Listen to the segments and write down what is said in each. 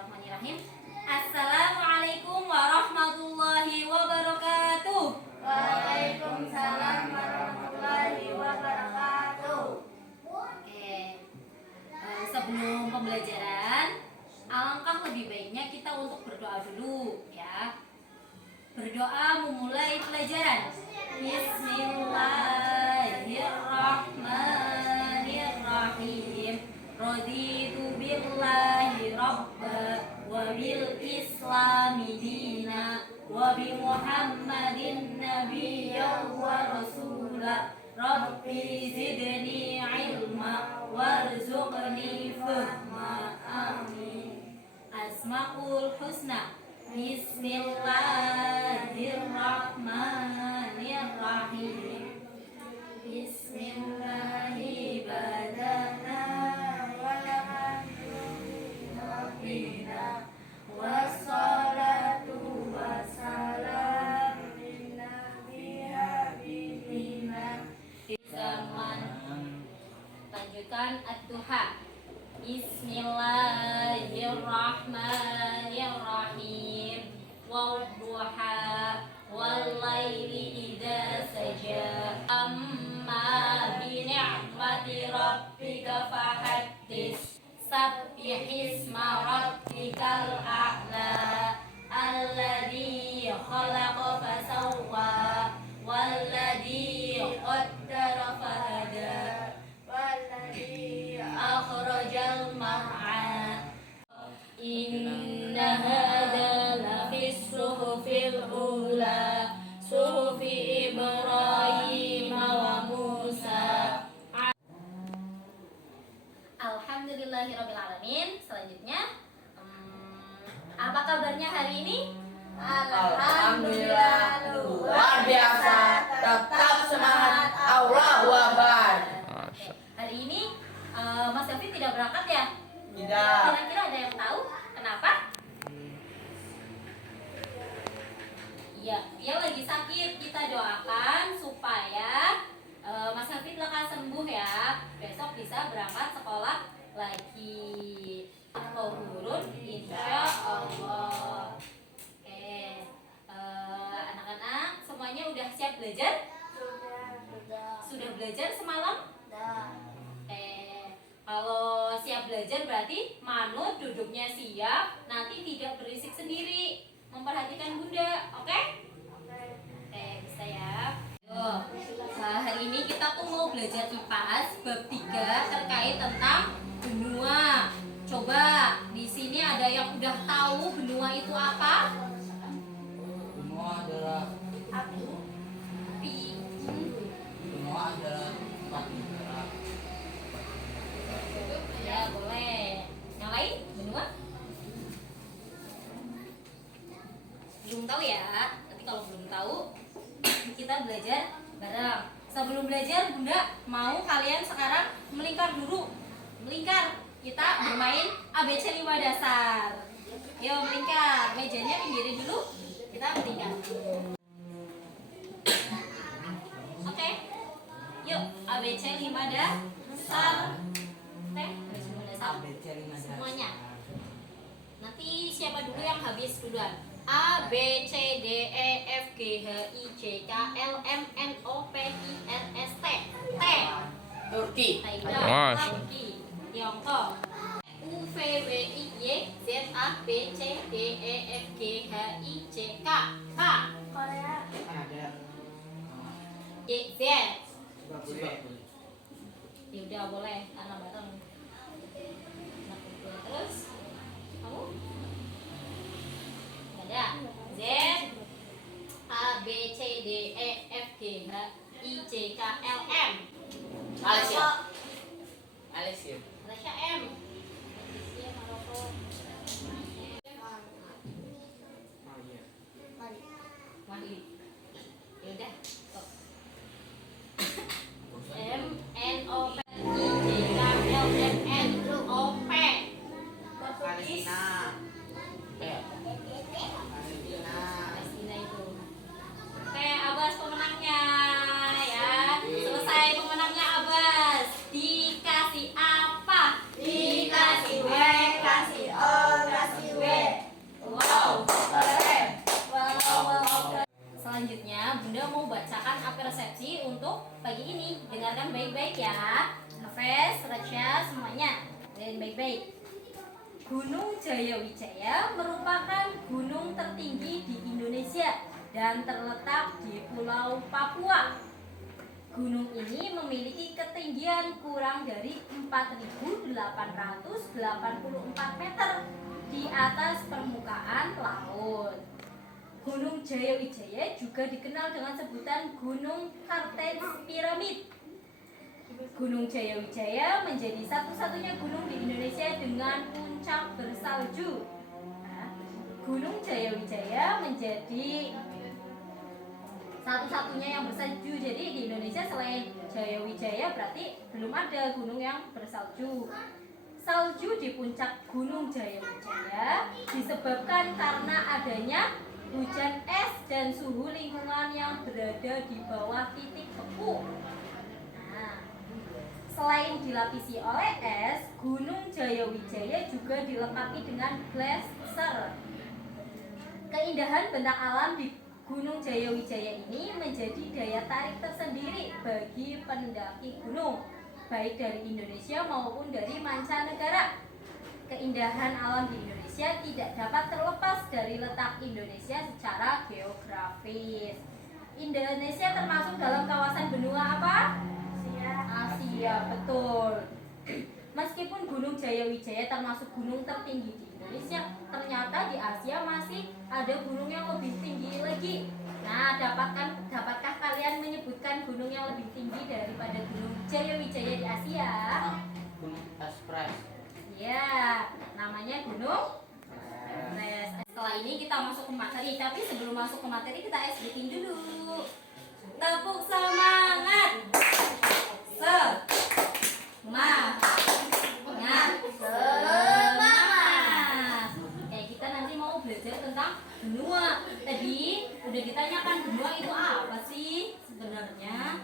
Bismillahirrahmanirrahim. Assalamualaikum warahmatullahi wabarakatuh. Waalaikumsalam warahmatullahi wabarakatuh. Sebelum pembelajaran, alangkah lebih baiknya kita untuk berdoa dulu ya. Berdoa memulai pelajaran. Bismillahirrahmanirrahim. Raditu billahi rabba wa bil islami dina wa bi muhammadin nabiyyan wa rasula. Rabbi zidni ilma warzuqni fahma. Amin. Asmaul husna. Bismillahirrahmanirrahim. Bismillahi badana walhamdulillahina wassalatu wassalamu nabi habibina zaman. Lanjutkan ad-duha. Bismillahirrahmanirrahim. Wadduha wallaili idza saja. Amma bi ni'mati rabbika fahaddits. Sabbihisma rabbikal a'la. Alladzi khalaqa fasawwa walladzi qaddara fahada walladzi akhrajal mar'a. Inna hadza lafis suhufil ula suhufi Ibrahim wa Musa. Alhamdulillahirabbil alamin. Selanjutnya, apa kabarnya hari ini? Alhamdulillah luar biasa, tetap semangat, Allahu Akbar. Hari ini Mas David tidak berangkat ya? Tidak. Kira-kira ada yang tahu kenapa? Iya, dia lagi sakit. Kita doakan supaya Mas David lekas sembuh ya. Besok bisa berangkat sekolah lagi. Turun insya Allah. Oke, anak-anak semuanya udah siap belajar? Sudah belajar semalam? Kalau siap belajar berarti manut duduknya siap, nanti tidak berisik sendiri, memperhatikan bunda, oke? Oke, bisa ya. Hari ini kita tuh mau belajar IPAS bab 3 terkait tentang benua. Coba di sini ada yang udah tahu benua itu apa? Benua adalah Api. benua adalah tempat bergerak. Ya boleh. Yang lain benua? Belum tahu ya. Tapi kalau belum tahu kita belajar bareng. Sebelum belajar bunda mau kalian sekarang melingkar dulu. Melingkar. Kita bermain ABC 5 dasar. Yuk melingkar. Mejanya pinggirin dulu. Kita melingkar. Oke. Yuk ABC 5 dasar. ABC 5 dasar. Semuanya. Nanti siapa dulu yang habis duluan? A, B, C, D, E, F, G, H, I, J, K, L, M, N, O, P, Q, R, S, T. T. Turki. Thailand, Turki, Tiongkok. U, V, W, I, Y, Z, A, B, C, D, E, F, G, H, I, J, K. K. Korea. Ada J, Z. Zimbabwe. Ya udah boleh karena bareng. Nah, terus kamu? Ada Z, A, B, C, D, E, F, G, H, I, J, K, L, M. Malaysia. Malaysia. Malaysia M. Malaysia, Maroko. Mali. Ya udah. Stop. M, N, O, P, I, J, K, L, M, N, O, P. Palestina. Palestina itu. Oke, Abbas pemenangnya ya. Selesai pemenangnya Abbas. Dikasih apa? Dikasih W, kasih O, kasih W. Gunung Jayawijaya merupakan gunung tertinggi di Indonesia dan terletak di Pulau Papua. Gunung ini memiliki ketinggian kurang dari 4.884 meter di atas permukaan laut. Gunung Jayawijaya juga dikenal dengan sebutan Gunung Kartens Piramid. Gunung Jayawijaya menjadi satu-satunya gunung di Indonesia dengan puncak bersalju. Nah, Gunung Jayawijaya menjadi satu-satunya yang bersalju. Jadi di Indonesia selain Jayawijaya berarti belum ada gunung yang bersalju. Salju di puncak Gunung Jayawijaya disebabkan karena adanya hujan es dan suhu lingkungan yang berada di bawah titik beku. Selain dilapisi oleh es, Gunung Jayawijaya juga dilengkapi dengan glacier. Keindahan bentang alam di Gunung Jayawijaya ini menjadi daya tarik tersendiri bagi pendaki gunung, baik dari Indonesia maupun dari mancanegara. Keindahan alam di Indonesia tidak dapat terlepas dari letak Indonesia secara geografis. Indonesia termasuk dalam kawasan benua apa? Asia, betul. Meskipun Gunung Jayawijaya termasuk gunung tertinggi di Indonesia, ternyata di Asia masih ada gunung yang lebih tinggi lagi. Nah, dapatkah kalian menyebutkan gunung yang lebih tinggi daripada Gunung Jayawijaya di Asia? Gunung Everest. Ya, namanya Gunung Everest. Setelah ini kita masuk ke materi, tapi sebelum masuk ke materi kita ice breaking dulu. Tepuk semangat. Semangat. Kayak kita nanti mau belajar tentang benua. Tadi udah ditanyakan benua itu apa sih sebenarnya?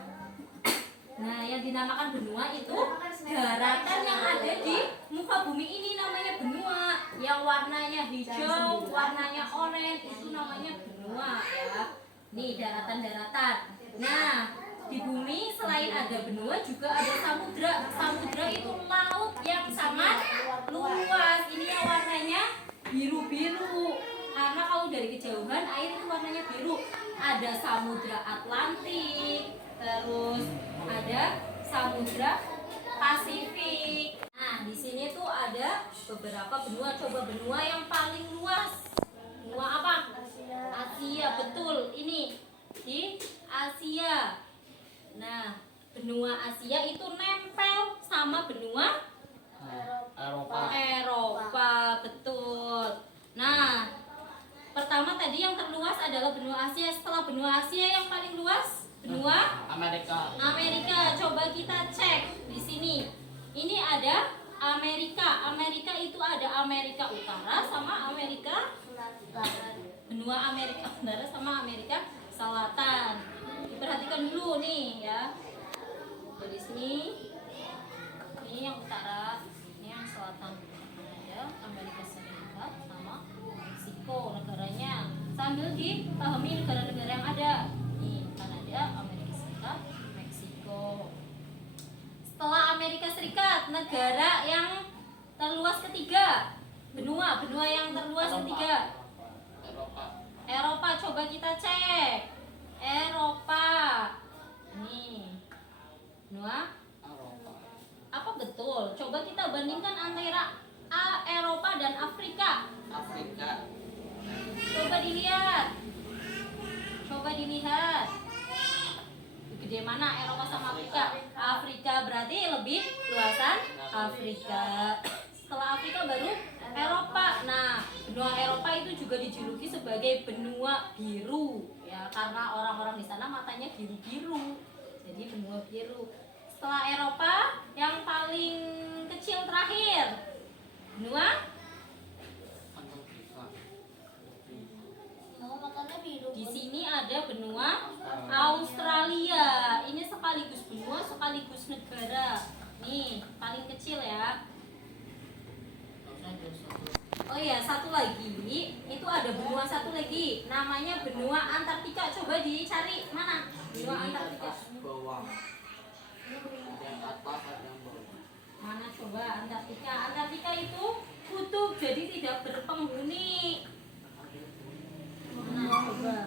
Nah, yang dinamakan benua itu daratan yang ada di muka bumi ini namanya benua. Yang warnanya hijau, warnanya oranye itu namanya benua ya. Nih daratan-daratan. Nah, di bumi selain ada benua juga ada samudra. Samudra itu laut yang sangat luas. Ini yang warnanya biru-biru. Karena kalau dari kejauhan air itu warnanya biru. Ada samudra Atlantik, terus ada samudra Pasifik. Nah, di sini tuh ada beberapa benua. Coba benua yang paling luas. Benua apa? Asia, betul. Ini di Asia. Nah, benua Asia itu nempel sama benua Eropa, betul. Nah, pertama tadi yang terluas adalah benua Asia. Setelah benua Asia yang paling luas benua Amerika. Coba kita cek di sini. Ini ada Amerika. Amerika itu ada Amerika Utara sama Amerika benua Amerika Utara sama Amerika Selatan. Diperhatikan dulu nih ya. Di sini ini yang utara, ini yang selatan. Ada Amerika Serikat sama Meksiko negaranya. Sambil dipahami negara-negara yang ada. Nih, Kanada, Amerika Serikat, Meksiko. Setelah Amerika Serikat, negara yang terluas ketiga, benua yang terluas ketiga. Eropa, coba kita cek. Eropa. Nih. Benua apa betul? Coba kita bandingkan antara Eropa dan Afrika. Coba dilihat. Gede mana Eropa sama Afrika? Afrika berarti lebih luasan Afrika. Setelah Afrika baru Eropa. Nah, benua Eropa itu juga dijuluki sebagai benua biru ya, karena orang-orang di sana matanya biru-biru. Jadi benua biru. Setelah Eropa yang paling kecil terakhir benua di sini ada benua Australia. Ini sekaligus benua sekaligus negara. Nih paling kecil ya. Oh iya, satu lagi itu ada benua satu lagi namanya benua Antartika. Coba dicari mana benua Antartika. Mana coba Antartika? Antartika itu kutub, jadi tidak berpenghuni. Nah, coba.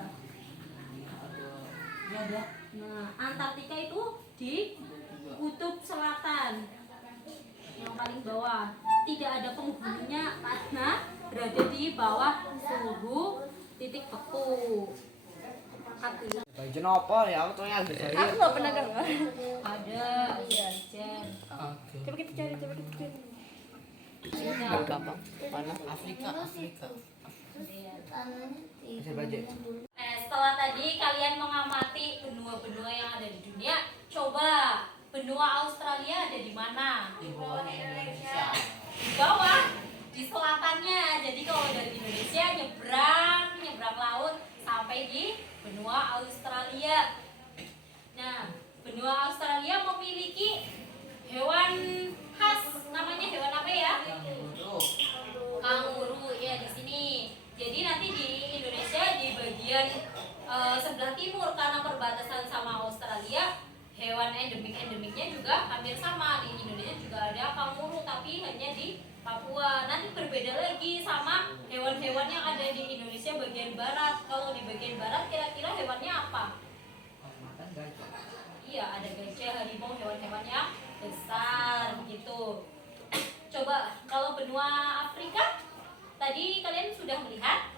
Nah, Antartika itu di kutub selatan yang paling bawah, tidak ada penghuninya karena berada di bawah suhu titik beku. Baju apa ya? Aku tuh yang bisa Aku nggak pernah gambar. Ada jajan. Coba kita cari, coba kita cari. Gampang. Mana? Afrika. Bisa baju. Setelah tadi kalian mengamati benua-benua yang ada di dunia, coba benua Australia ada di mana? Di bawah Indonesia. Di bawah, di selatannya. Jadi kalau dari Indonesia nyebrang laut sampai di benua Australia. Nah, benua Australia memiliki hewan khas, namanya hewan apa ya? Kanguru ya di sini. Jadi nanti di Indonesia di bagian sebelah timur karena perbatasan sama Australia, hewan endemiknya juga hampir sama. Di Indonesia juga ada kanguru tapi hanya di Papua. Nanti berbeda lagi sama hewan-hewan yang ada di Indonesia bagian barat. Kalau di bagian barat kira-kira hewannya apa? Iya, ada gajah, harimau, hewan-hewan yang besar begitu. Coba kalau benua Afrika tadi kalian sudah melihat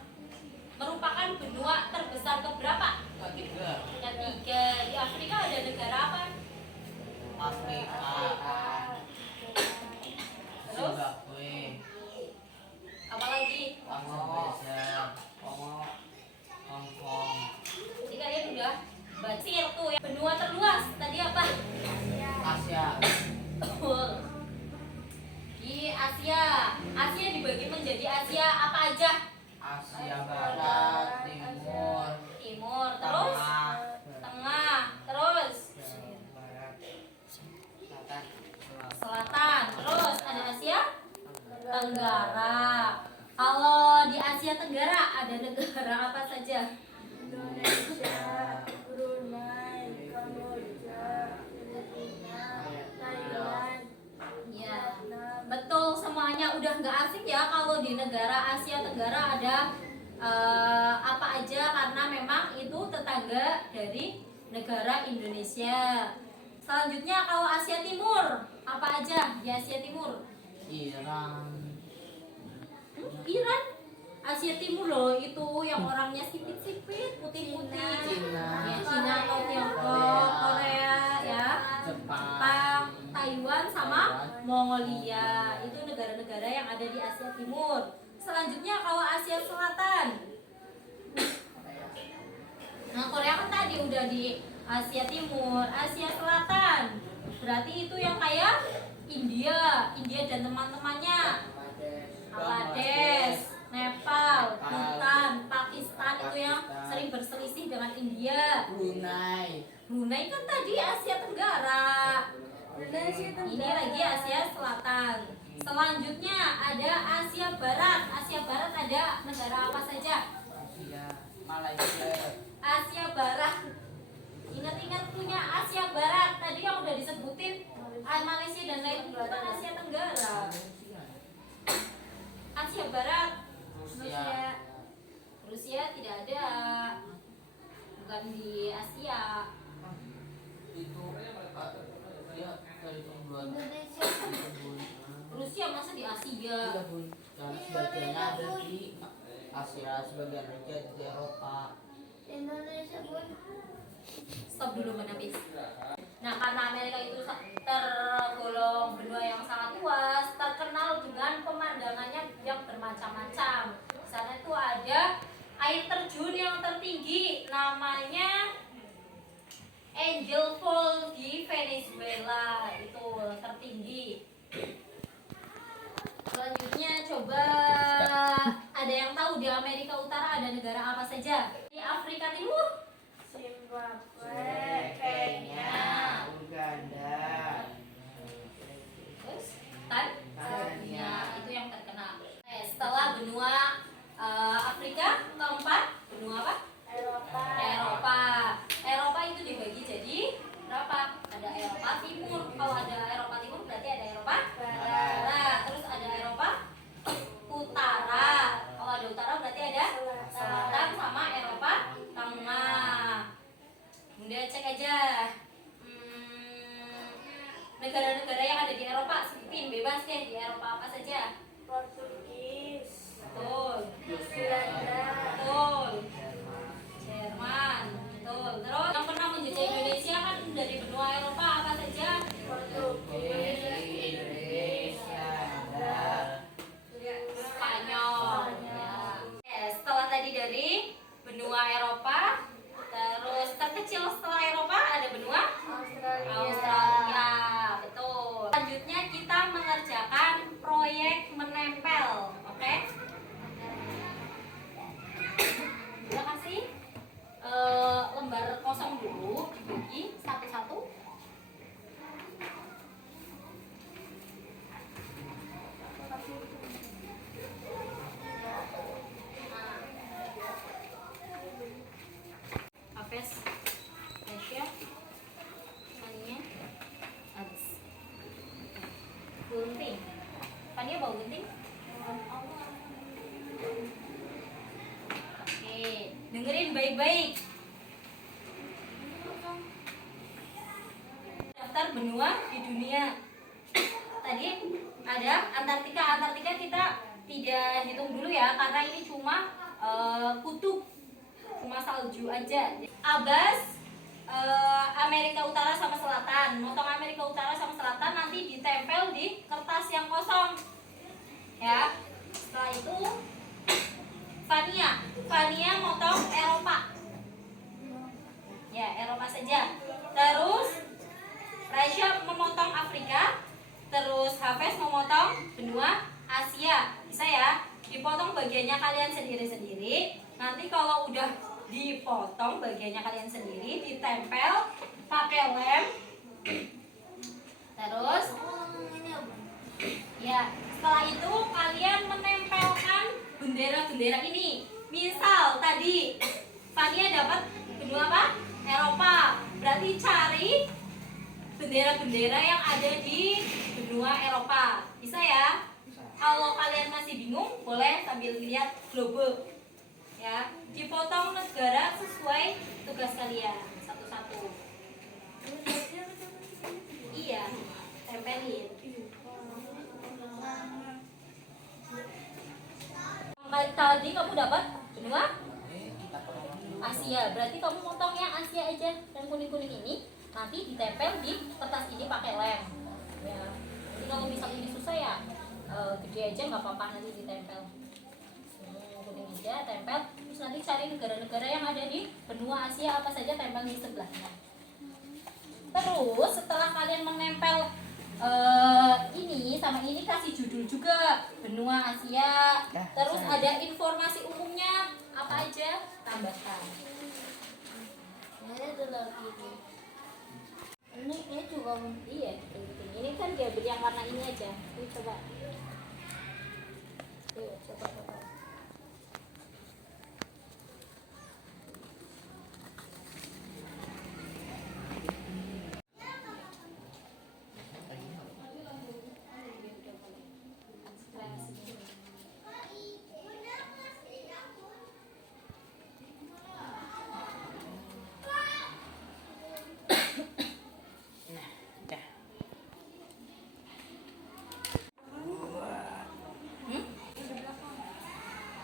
merupakan benua terbesar keberapa? Ketiga. Di Afrika ada negara apa? Afrika. Terus Zimbabwe. apalagi? Kongo. Hong Kong. Jadi kalian udah bacir tuh ya. Benua terluas tadi apa? Asia. Betul. Di Asia dibagi menjadi Asia apa aja? Asia Barat, Timur, Timur, terus Tengah, terus Barat, Selatan. Selatan, terus ada Asia Tenggara. Kalau di Asia Tenggara ada negara apa saja? Indonesia, Brunei, Kamboja, Filipina, Thailand, Ya, betul semuanya udah nggak asing ya kalau di negara Asia Tenggara ada apa aja karena memang itu tetangga dari negara Indonesia. Selanjutnya kalau Asia Timur apa aja di Asia Timur? Iran. Iran, Asia Timur loh itu yang orangnya sipit-sipit, putih-putih. Cina. Ya, Cina atau Tiongkok, Korea ya. Jepang. Taiwan sama Mongolia. Itu negara-negara yang ada di Asia Timur. Selanjutnya kalau Asia Selatan. Nah, Korea kan tadi udah di Asia Timur. Asia Selatan berarti itu yang kayak India dan teman-temannya. Bangladesh, Nepal, Bhutan, Pakistan itu yang sering berselisih dengan India. Brunei kan tadi Asia Tenggara. Ini lagi Asia Selatan. Selanjutnya ada Asia Barat. Asia Barat ada negara apa saja? Asia, Malaysia. Asia Barat. Ingat-ingat punya Asia Barat. Tadi yang udah disebutin Malaysia dan lain itu kan Asia Tenggara. Asia Barat. Rusia tidak ada. Bukan di Asia. Itu dia dari pembuat Indonesia, Rusia masa di Asia? Iya bun, dan sebagiannya ada di Asia, sebagian lagi ada di Eropa. Indonesia pun Stop dulu menepis. Nah, karena Amerika itu tergolong benua yang sangat luas, terkenal dengan pemandangannya yang bermacam-macam. Di sana itu ada air terjun yang tertinggi, namanya Angel Fall di Venezuela, itu tertinggi. Selanjutnya coba ada yang tahu di Amerika Utara ada negara apa saja? Di Afrika Timur? Zimbabwe, Kenya, Uganda, Terus Tanzania itu yang terkenal. Setelah benua Afrika keempat benua apa? Eropa, Eropa itu dibagi jadi berapa? Ada Eropa Timur. Kalau ada Eropa Timur berarti ada Eropa Barat, Barat. Terus ada Eropa dengerin baik-baik. Daftar benua di dunia. Tadi ada Antartika. Antartika kita tidak hitung dulu ya, karena ini cuma kutub, cuma salju aja. Abbas Amerika Utara sama Selatan, motong Amerika Utara sama Selatan nanti ditempel di kertas yang kosong, ya. Setelah itu Fania motong Eropa, ya Eropa saja. Terus Rasya memotong Afrika, terus Hafez memotong benua Asia. Bisa ya, dipotong bagiannya kalian sendiri-sendiri. Nanti kalau udah dipotong bagiannya kalian sendiri, ditempel pakai lem. Terus ya, setelah itu kalian menempelkan bendera-bendera ini. Misal tadi Fania dapat benua apa? Eropa. Berarti cari bendera-bendera yang ada di benua Eropa. Bisa ya? Kalau kalian masih bingung, boleh sambil lihat globe. Ya, dipotong negara sesuai tugas kalian satu-satu. Iya, tempelin. Tadi kamu dapat benua Asia, berarti kamu potong yang Asia aja, yang kuning-kuning ini nanti ditempel di kertas ini pakai lem. Ya, jadi kalau misalnya ini susah ya, gede aja nggak apa-apa, nanti ditempel. Kuning aja, tempel. Terus nanti cari negara-negara yang ada di benua Asia apa saja, tempel di sebelahnya. Terus setelah kalian menempel ini sama ini, kasih judul juga benua Asia. Terus ada informasi umumnya apa aja, tambahkan. Ini juga iya, ini kan dia beri yang warna ini aja. Ini coba. Coba.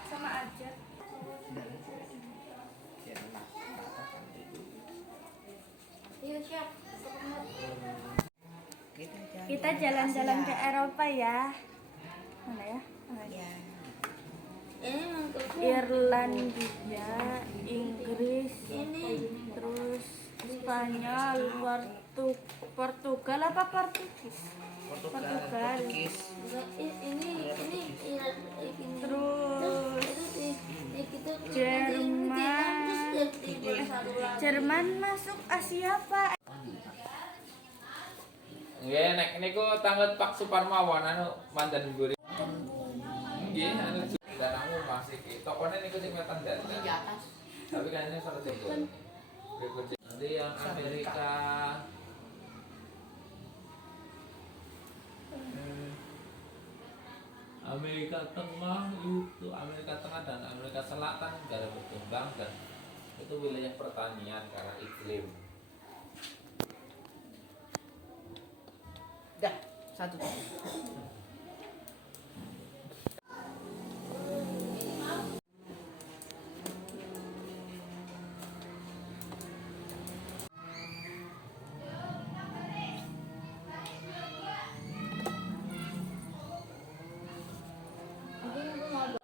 Sama aja. Iya, siap. Kita jalan-jalan ke Eropa ya. Mana ya? Irlandia, Inggris, terus Spanyol, Portugal apa Portugis? Portugal. Terus Jerman masuk Asia Pak. Nggih, nek niku tanglet Pak Suparmawan anu mandan mburi. Nggih, anu danamu masih ki. Tokone niku sing wetan Di dalan. atas. Tapi kayaknya salah timbul. Nanti yang Amerika. Amerika Tengah itu, Amerika Tengah dan Amerika Selatan negara berkembang dan itu wilayah pertanian karena iklim. Dah, satu.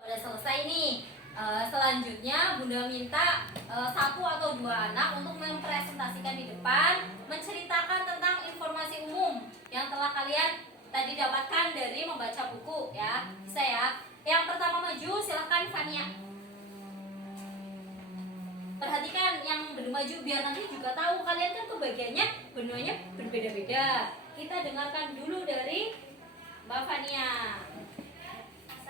Udah selesai nih. Selanjutnya Bunda minta satu atau dua anak untuk mempresentasikan di depan, menceritakan tentang informasi umum yang telah kalian tadi dapatkan dari membaca buku ya. Bisa ya. Yang pertama maju, silahkan Fania. Perhatikan yang belum maju biar nanti juga tahu, kalian kan kebagiannya benuanya berbeda-beda. Kita dengarkan dulu dari Mbak Fania.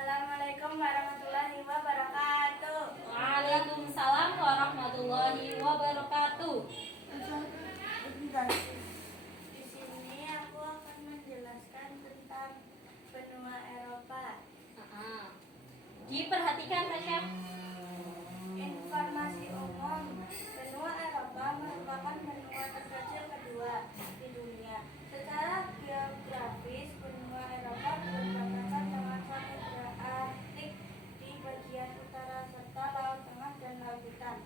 Assalamualaikum warahmatullahi wabarakatuh. Waalaikumsalam warahmatullahi wabarakatuh. Di sini aku akan menjelaskan tentang benua Eropa. Diperhatikan Rasya. Informasi umum bagian utara serta Laut Tengah dan Laut Hitam.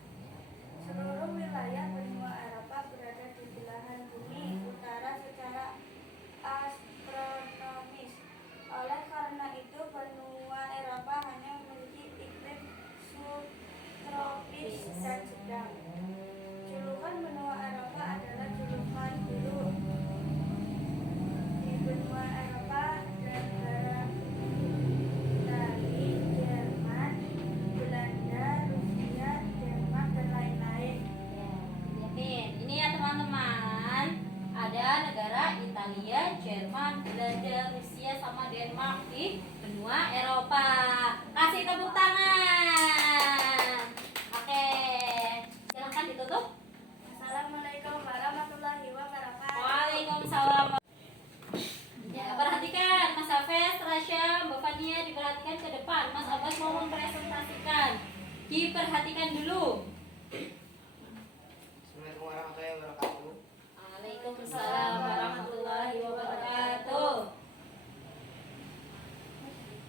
Seluruh wilayah benua Eropa berada di belahan bumi utara secara astronomis. Oleh karena itu, benua Eropa hanya memiliki iklim subtropis dan sedang. Julukan benua Eropa adalah julukan dulu di benua Eropa negara Italia, Jerman, Belanda, Rusia, Denmark, dan lain-lain. Lihatin, ini ya teman-teman, ada negara Italia, Jerman, Belanda, Rusia, sama Denmark di benua Eropa. Kasih tepuk tangan. Oke, silahkan ditutup. Assalamualaikum warahmatullahi wabarakatuh. Waalaikumsalam. Ya, perhatikan Mas Hafiz, Rasya, Mbak Fania, diperhatikan ke depan. Mas Abbas mau mempresentasikan. Diperhatikan dulu. Assalamualaikum warahmatullahi wabarakatuh. Waalaikumsalam warahmatullahi wabarakatuh.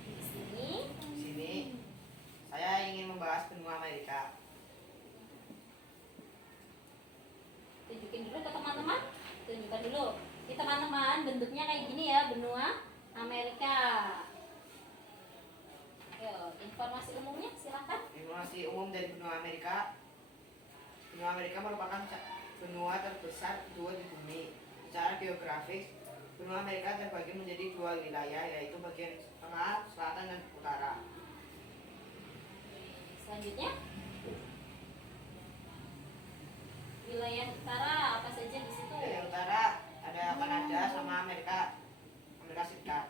Di sini Di sini saya ingin membahas benua Amerika. tunjukin dulu ke teman-teman. Tunjukkan dulu. Ini teman-teman, bentuknya kayak gini ya, benua Amerika. Yo, informasi umumnya silahkan. Informasi umum dari benua Amerika. Benua Amerika merupakan benua terbesar kedua di bumi. Secara geografis, benua Amerika terbagi menjadi dua wilayah, yaitu bagian tengah, selatan, dan utara. Selanjutnya, wilayah utara apa saja di situ? Wilayah utara ada Kanada sama Amerika Serikat.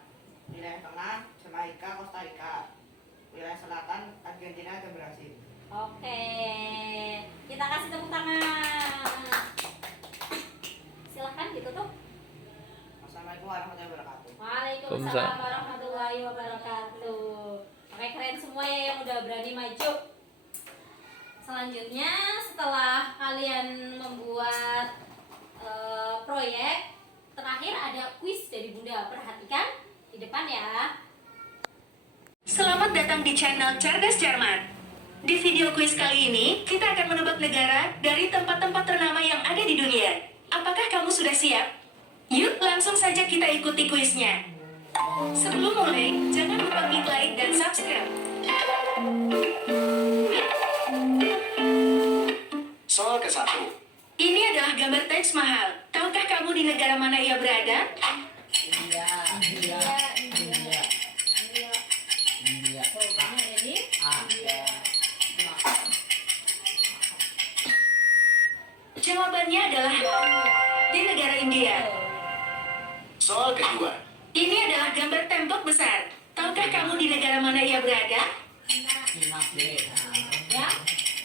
Wilayah tengah, Jamaika, Costa Rica. Wilayah selatan, Argentina, dan Brasil. Oke, kita kasih tepuk tangan. Silahkan ditutup. Assalamualaikum warahmatullahi wabarakatuh. Waalaikumsalam warahmatullahi wabarakatuh. Oke, keren semua ya yang udah berani maju. Selanjutnya, setelah kalian membuat proyek, terakhir ada kuis dari Bunda. Perhatikan di depan ya. Selamat datang di channel Cerdas Cermat. Di video kuis kali ini, kita akan menebak negara dari tempat-tempat ternama yang ada di dunia. Apakah kamu sudah siap? Yuk, langsung saja kita ikuti kuisnya. Sebelum mulai, jangan lupa klik like dan subscribe. Soal ke-1. Ini adalah gambar Taj Mahal. Tahukah kamu di negara mana ia berada? India. Jawabannya ada di Jawabannya adalah di negara India. Soal kedua. Ini adalah gambar tembok besar. Tahukah kamu di negara mana ia berada? Cina B. ya.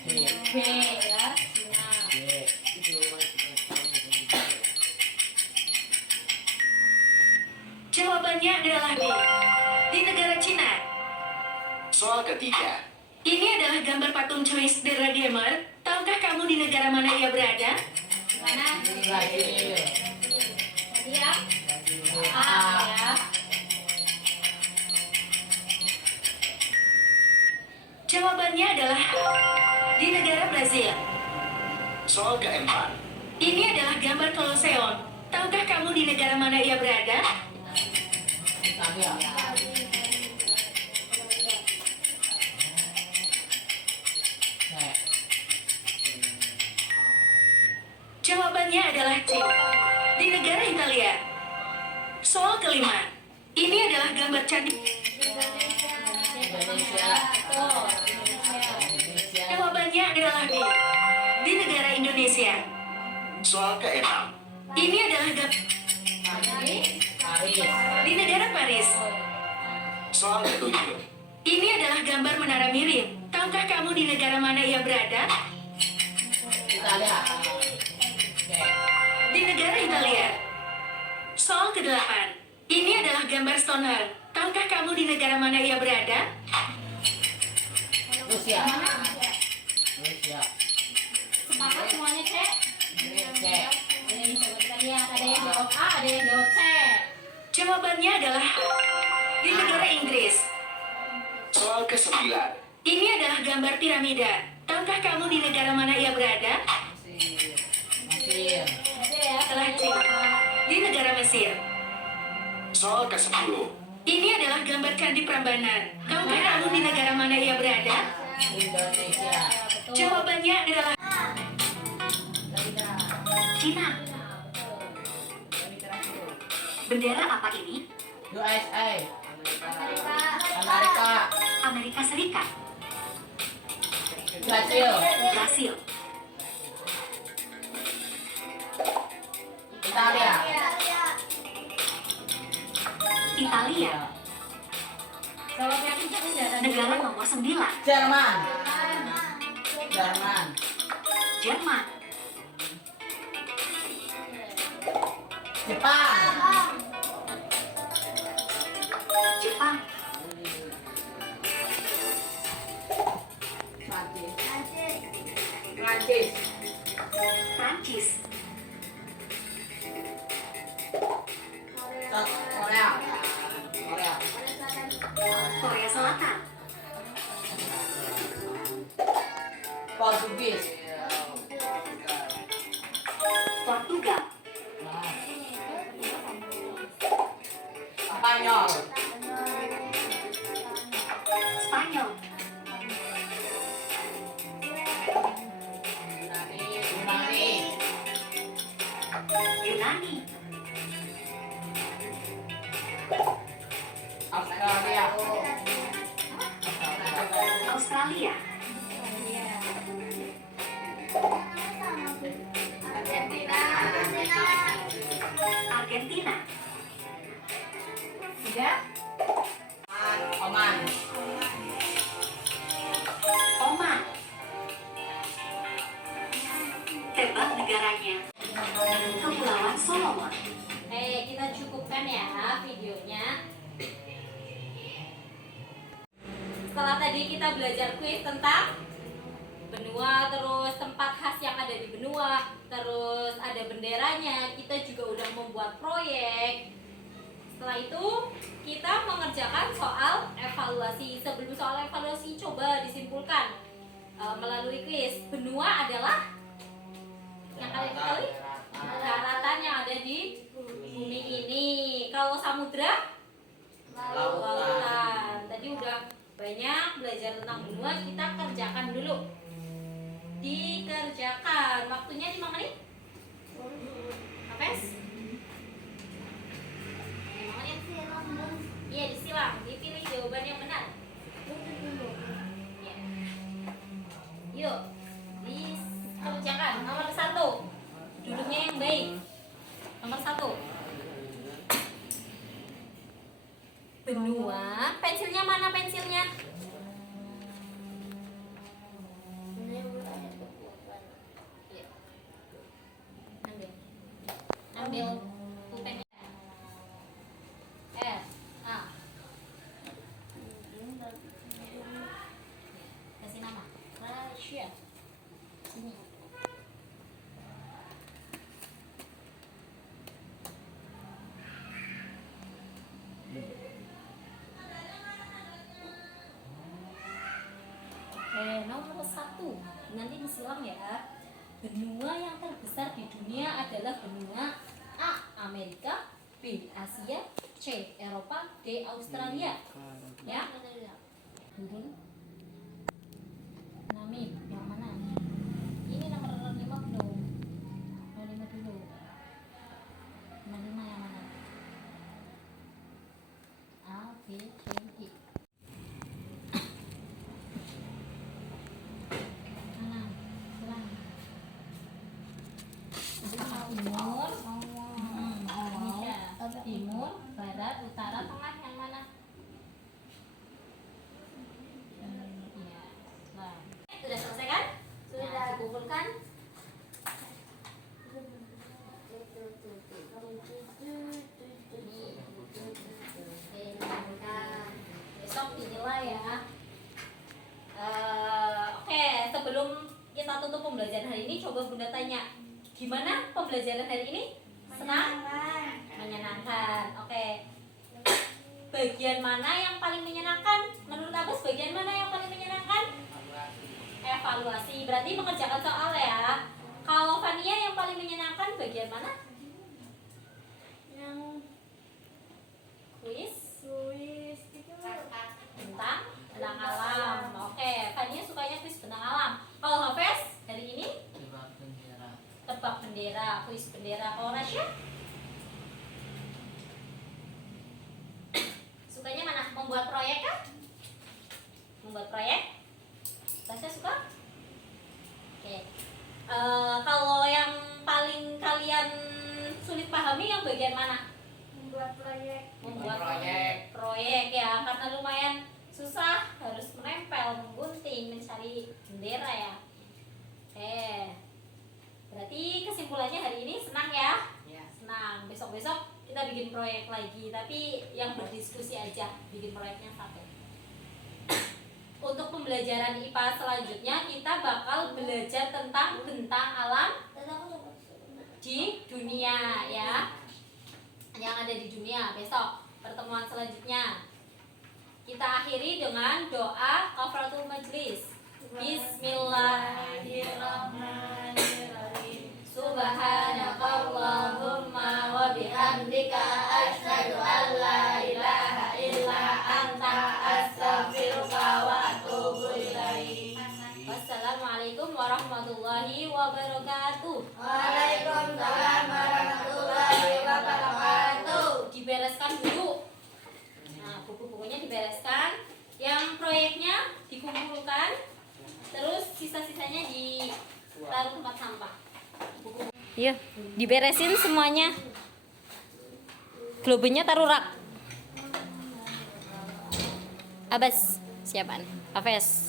B. B ya, Cina. B. Itu Jawabannya adalah B. Di negara Cina. Soal ketiga. Ini adalah gambar patung Choice the Redeemer. Tahukah kamu di negara mana ia berada? Mana? Brazil. Tadi ya. A ya. Jawabannya adalah di negara Brazil. Soal keempat. Ini adalah gambar Colosseum. Tahukah kamu di negara mana ia berada? Italia. Jawabannya adalah C. Di negara Italia. Soal kelima. Ini adalah gambar candi. Indonesia. Tuh, Indonesia. Indonesia. Jawabannya adalah B. Di negara Indonesia. Soal keenam. Ini adalah gambar Paris. di negara Paris. Soal ketujuh. Ini adalah gambar menara Mirim. Tahukah kamu di negara mana ia berada? Italia. C. Di negara Italia. Soal ke-8. Ini adalah gambar Stonehenge. Tahukah kamu di negara mana ia berada? Rusia. Rusia. Sepakat semuanya cek. C. Ini coba kita lihat, ada yang jawab A, ada yang jawab C. Jawabannya adalah di negara Inggris. Soal ke-9. Ini adalah gambar piramida. Tahukah kamu di negara mana ia berada? Mesir. Salah, Cik. Di negara Mesir. Soal ke-10. Ini adalah gambar Candi Prambanan. Tahukah kamu di negara mana ia berada? Indonesia. Jawabannya adalah Cina. Bendera apa ini? USA. Amerika. Amerika. Amerika Serikat. Brasil. Brasil. Italia. Italia. Kalau yang kencang udah ada. Negara nomor 9. Jerman. Jerman. Jerman. Jepang. Jepang. Prancis. Prancis. Korea. Korea. Korea Selatan. Portugis. Portugal. Spanyol. Spanyol. Yunani. Yunani. Australia. Australia. Argentina. Sudah? Oman. Oman. Tebak negaranya. Kepulauan Solomon. Kita cukupkan ya videonya. Setelah tadi kita belajar kuis tentang benua, terus tempat khas yang ada di benua, terus ada benderanya, kita juga udah membuat proyek. Setelah itu kita mengerjakan soal evaluasi. Sebelum soal evaluasi, coba disimpulkan melalui kuis. Benua adalah yang kalian ketahui daratan yang ada di bumi ini. Kalau samudra, lautan. Tadi udah banyak belajar tentang benua, kita kerjakan dulu. Dikerjakan. Waktunya 5 menit. Apes? 5 menit. Iya, disilang. Dipilih jawaban yang benar. Ya. Yuk, dikerjakan. Nomor 1. Duduknya yang baik. Nomor 1. Benua. Pensilnya mana pensilnya? Ambil pulpennya. R A. Kasih nama. Rasya. Sini. Nomor 1. Nanti disilang ya. Benua yang terbesar di dunia adalah benua A. Amerika, B. Asia, C. Eropa, D. Australia. Ya. Turun. Namib yang mana? Ini nomor 5 belum. Nomor 5 dulu. Nomor 5 yang mana? A, B, C, D. Mana? Bilang. Timur, Indonesia. Timur, barat, utara, tengah yang mana? Iya. Nah, sudah selesai kan? Sudah. Nah, dikumpulkan. Besok dinilai ya. Oke, sebelum kita tutup pembelajaran hari ini, coba Bunda tanya, gimana pembelajaran hari ini? Senang? Menyenangkan. Oke. Bagian mana yang paling menyenangkan? Menurut Abbas, bagian mana yang paling menyenangkan? evaluasi. Berarti mengerjakan soal ya. Kalau Fania yang paling menyenangkan bagian mana? Yang Kuis kuis itu tentang alam. Oke, Fania sukanya kuis tentang alam. Kalau Hafiz hari ini Tebak bendera. tebak bendera, kuis bendera. Kalau Rasya sukanya mana? Membuat proyek kah? Membuat proyek? Rasya suka? Oke. Kalau yang paling kalian sulit pahami yang bagian mana? membuat proyek. Membuat Proyek. proyek ya, karena lumayan susah, harus menempel, menggunting, mencari bendera ya. Berarti kesimpulannya hari ini senang ya? Ya. Senang. Besok-besok kita bikin proyek lagi, tapi yang berdiskusi aja, bikin proyeknya satu. Untuk pembelajaran IPA selanjutnya kita bakal belajar tentang bentang alam di dunia ya, yang ada di dunia. Besok pertemuan selanjutnya kita akhiri dengan doa kafaratul majlis. Bismillahirrahmanirrahim. Subhanakallahumma wa bihamdika asyhadu an la ilaha illa anta astaghfiruka wa atubu ilaik. Wassalamualaikum warahmatullahi wabarakatuh. Waalaikumsalam warahmatullahi wabarakatuh. Dibereskan dulu. Nah, buku-bukunya dibereskan. Yang proyeknya dikumpulkan. Terus sisa-sisanya ditaruh tempat sampah. Iya, diberesin semuanya. Globenya taruh rak. Abas, siapaan? Hafes.